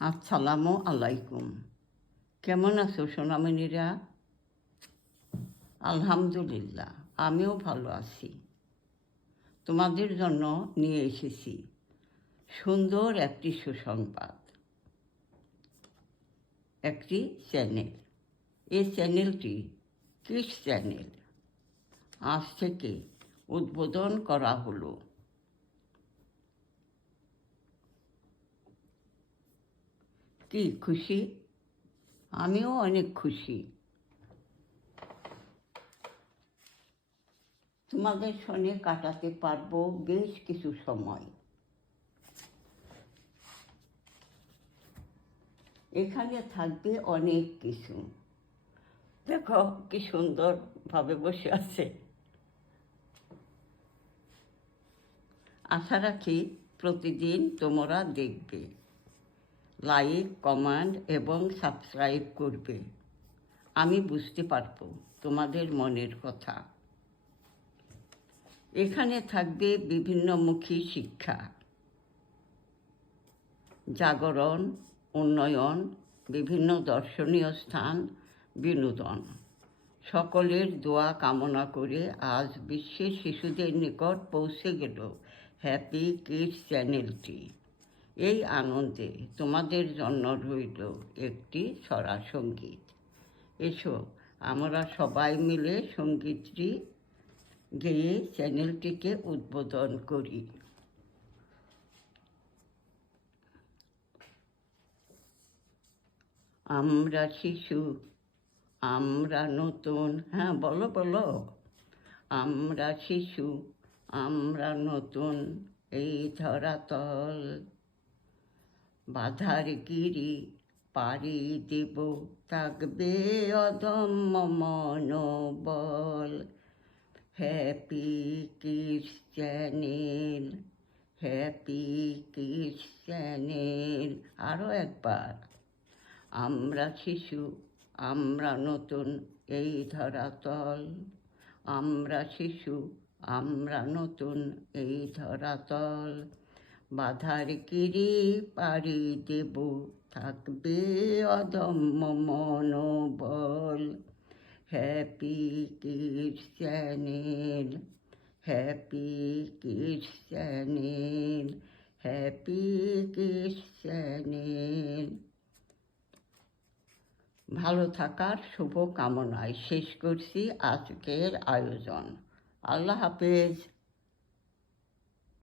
আসসালামু আলাইকুম। কেমন আছো সোনামণিরা? আলহামদুলিল্লাহ, আমিও ভালো আছি। তোমাদের জন্য নিয়ে এসেছি সুন্দর একটি সুসংবাদ। একটি চ্যানেল, এই চ্যানেলটি কিডস চ্যানেল আজ থেকে উদ্বোধন করা হলো। কি খুশি? আমিও অনেক খুশি। তোমাদের সঙ্গে কাটাতে পারবো বেশ কিছু সময়। এখানে থাকবে অনেক কিছু। দেখো কি সুন্দরভাবে বসে আছে। আশা রাখি প্রতিদিন তোমরা দেখবে, লাইক, কমেন্ট এবং সাবস্ক্রাইব করবে। আমি বুঝতে পারবো তোমাদের মনের কথা। এখানে থাকবে বিভিন্নমুখী শিক্ষা, জাগরণ, উন্নয়ন, বিভিন্ন দর্শনীয় স্থান, বিনোদন। সকলের দোয়া কামনা করে আজ বিশ্বের শিশুদের নিকট পৌঁছে গেল হ্যাপি কিডস চ্যানেলটি। এই আনন্দে তোমাদের জন্য রইল একটি ছড়া সঙ্গীত। এসো আমরা সবাই মিলে সঙ্গীতটি গেয়ে চ্যানেলটিকে উদ্বোধন করি। আমরা শিশু, আমরা নতুন। হ্যাঁ, বলো বলো। আমরা শিশু, আমরা নতুন, এই ধরাতল বাধার গিরি পাড়ি দেব, থাকবে অদম্য মনোবল। Happy kids channel, happy kids channel. আরও একবার। আমরা শিশু, আমরা নতুন, এই ধরাতল। আমরা শিশু, আমরা নতুন, এই ধরাতল বাধার গিরি পাড়ি দেব, থাকবে অদম্য মনোবল। Happy kids channel, happy kids channel, happy kids channel. ভালো থাকার শুভ কামনায় শেষ করছি আজকের আয়োজন। আল্লাহ হাফেজ।